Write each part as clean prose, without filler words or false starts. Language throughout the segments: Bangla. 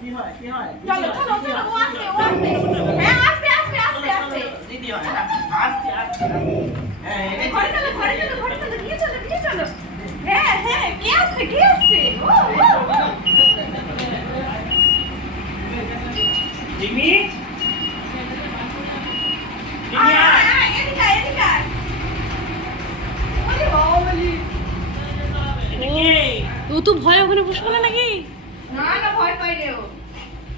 কি হয় কি হয় চলো চলো চলো ও আসবে হ্যাঁ আসবে আসবে আসবে আসবে দিদি হয় আস্তে আস্তে হ্যাঁ ঘরে চলো দিয়ে চলো হ্যাঁ হ্যাঁ কে আসছে ও জিমি এদিকে ওরে বাবলি ও তো ভয় ওখানে বসে পড়ে নাকি? না ভয় পাই রে ও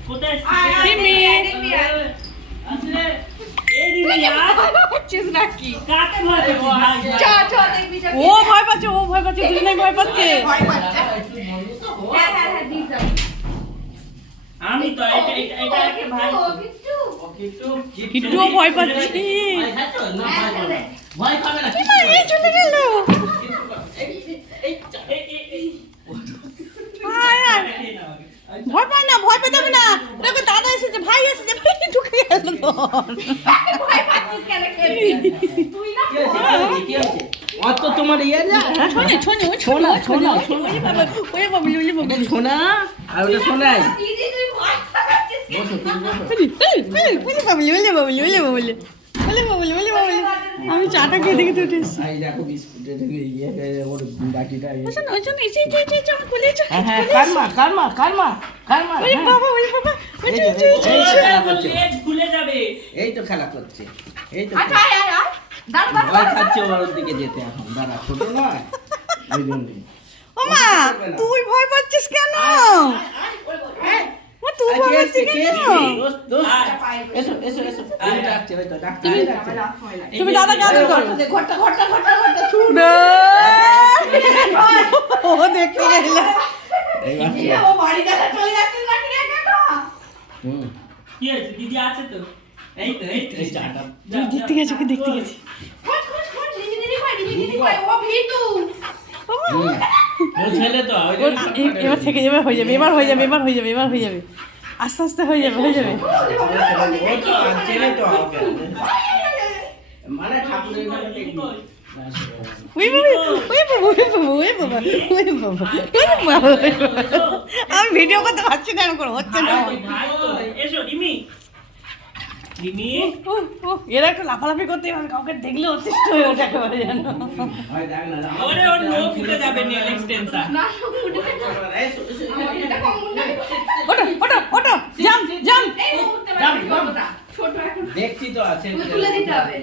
কোথায় জিমি আসলে এই দিদি হচ্ছিস নাকি কাকে ভয় পাচ্ছিস চ দেখবি ও ভয় পাচ্ছে দুজনেই ভয় পাচ্ছে। ভয় পাচ্ছে হ্যাঁ দি যাও আমি তো এটা ভাই কিট্টুও ভয় পাচ্ছে। ভয় খাবে না এই চলে গেল। ভয় পায় না, ভয় পেতে হবে না। দেখো দাদা এসেছে, ভাই এসেছে, ভাই ঢুকে গেল। ভয় পাচ্ছিস কেন তুই না অত তোমার ইয়ে না ছোনা ওই বাবলি ছোনা আর ওটা শোনাই দিদি তুই ভয় পাচ্ছিস বসো তুমি বসো বাবলি আমি চাটা খেয়ে দেখে তো উঠেছি। এই দেখো বিস্কুটের ইয়ে ওর বাটিটা হ্যাঁ কারমা ওই বাবা খুলে যাবে এই তো খেলা করছে এই তো আচ্ছা দাঁড়া ভয় খাচ্ছে ওর দিকে যেতে এখন দাঁড়া ছোট নয় ওই জন্যই ও মা তুই ভয় পাচ্ছিস কেন? তুই ভয় পাচ্ছিস কেন? এসো ডাকছে হয়তো ডাকছে তুমি দাদাকে আদর করো। ঘরটা ও দেখতে গেল। ও বাড়ি কাছে চলে যাচ্ছিস নাকি রে কাকা কি হয়েছে দিদি আছে তো এই চাটা দেখতে গেছে খোঁজ দিদি কই ও ভিতু ও ছেলে তো এবার থেকে যাবে, এবার হয়ে যাবে আস্তে আস্তে হয়ে যাবে ছেলে তো হবে মানে ঠাকুরের ঘরে দেখি আমি ভিডিও করতে পারছি না, এরকম হচ্ছে না। এরা একটু লাফালাফি করতে হবে, কাউকে দেখলে অতিষ্ঠ হয়ে ওঠে একেবারে যেন। ওটো জাম্প এই উঠতে পারবি না ছোট এখন দেখছি তো আছে তুলে দিতে হবে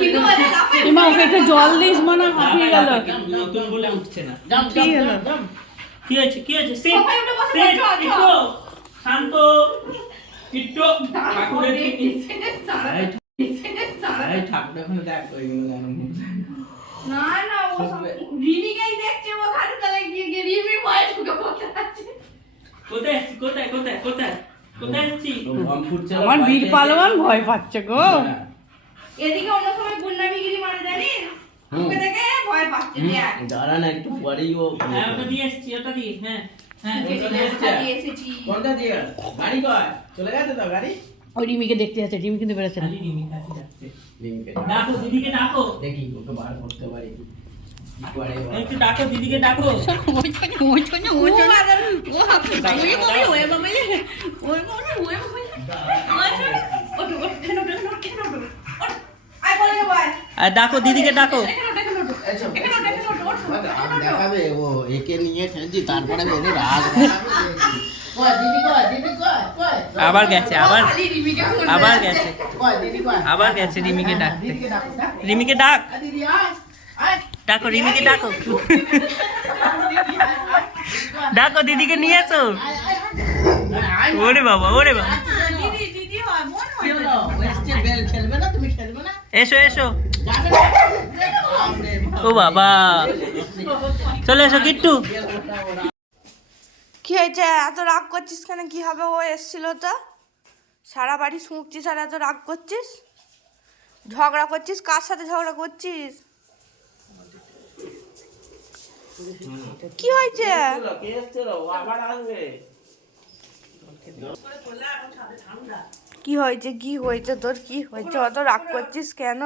কিন্তু ওটা লাফায় এমা ওকে একটু জল দিস, মনে হাঁপিয়ে গেল। নতুন বলে উঠছে না কি হয়েছে সবাই উঠে বসে পড়ছো, শান্ত কিট্টু ঠাকুরের এই ঠাকুর এখন দেখ ওইগুলো জানো না ও রিমিকেই দেখছে ও খাটু তলায় গিয়ে রিমি ভয় ঢুকে পড়তে আছে কোথায় এসেছি আমার বীর পালোয়ান ভয় পাচ্ছে গো। এদিকে অন্য সময় গুন্ডামিগিরি মারে জানিস ওকে দেখে ভয় পাচ্ছে দেখ দাঁড়া না একটু পরেই ও ওটা দিয়ে এসেছি এসেছি কোনটা দিয়ে গাড়ি কয় চলে গেছে তো গাড়ি ওই রিমিকে দেখতে যাচ্ছে, রিমি কিন্তু বেরোচ্ছে না। ডাকো দিদিকে ডাকো দেখি ওকে বার করতে পারি একটু ডাকো দিদিকে ডাকো ডাকো দিদিকে ডাকো দেখাবে ও একে নিয়ে খেলছি তারপরে বেরো রাগ আবার গেছে রিমিকে ডাকতে রিমিকে ডাকো রিমিকে ডাকো দিদিকে নিয়ে এসো ওরে বাবা এসো ও বাবা চলে এসো কিট্টু কি হয়েছে এত রাগ করছিস কেন? কি হবে? ও এসছিল তো সারা বাড়ি শুঁকছিস আর এত রাগ করছিস, ঝগড়া করছিস? কার সাথে ঝগড়া করছিস? কি হয়েছে? কি হয়েছে তোর? কি হয়েছে? অত রাগ করছিস কেন?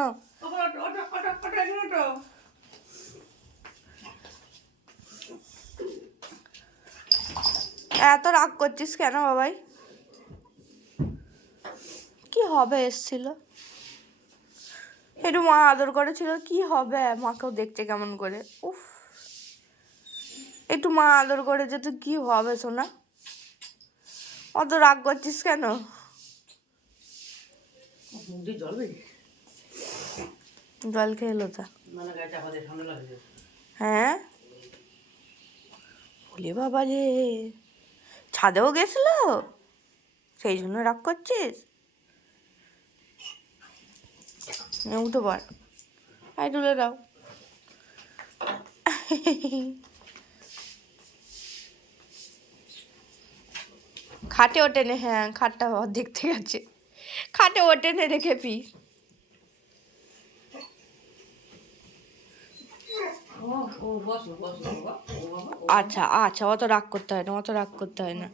এত রাগ করছিস কেন বাবাই? কি হবে এসছিল, একটু মা আদর করেছিল, কি হবে? মাকেও দেখছে কেমন করে। উফ, একটু মা আদর করে যেত কি হবে সোনা? অত রাগ করছিস কেন? জল খেয়ে তা হ্যাঁ বলি বাবা রে, ছাদেও গেছিল সেই জন্য রাগ করছিস? উঠে পার, আই তুলে দাও। খাটে ওঠেনে, হ্যাঁ খাটটা দেখতে গেছে, খাটে ওঠেনে রেখে পি। আচ্ছা আচ্ছা, অত রাগ করতে হয় না, অত রাগ করতে হয় না।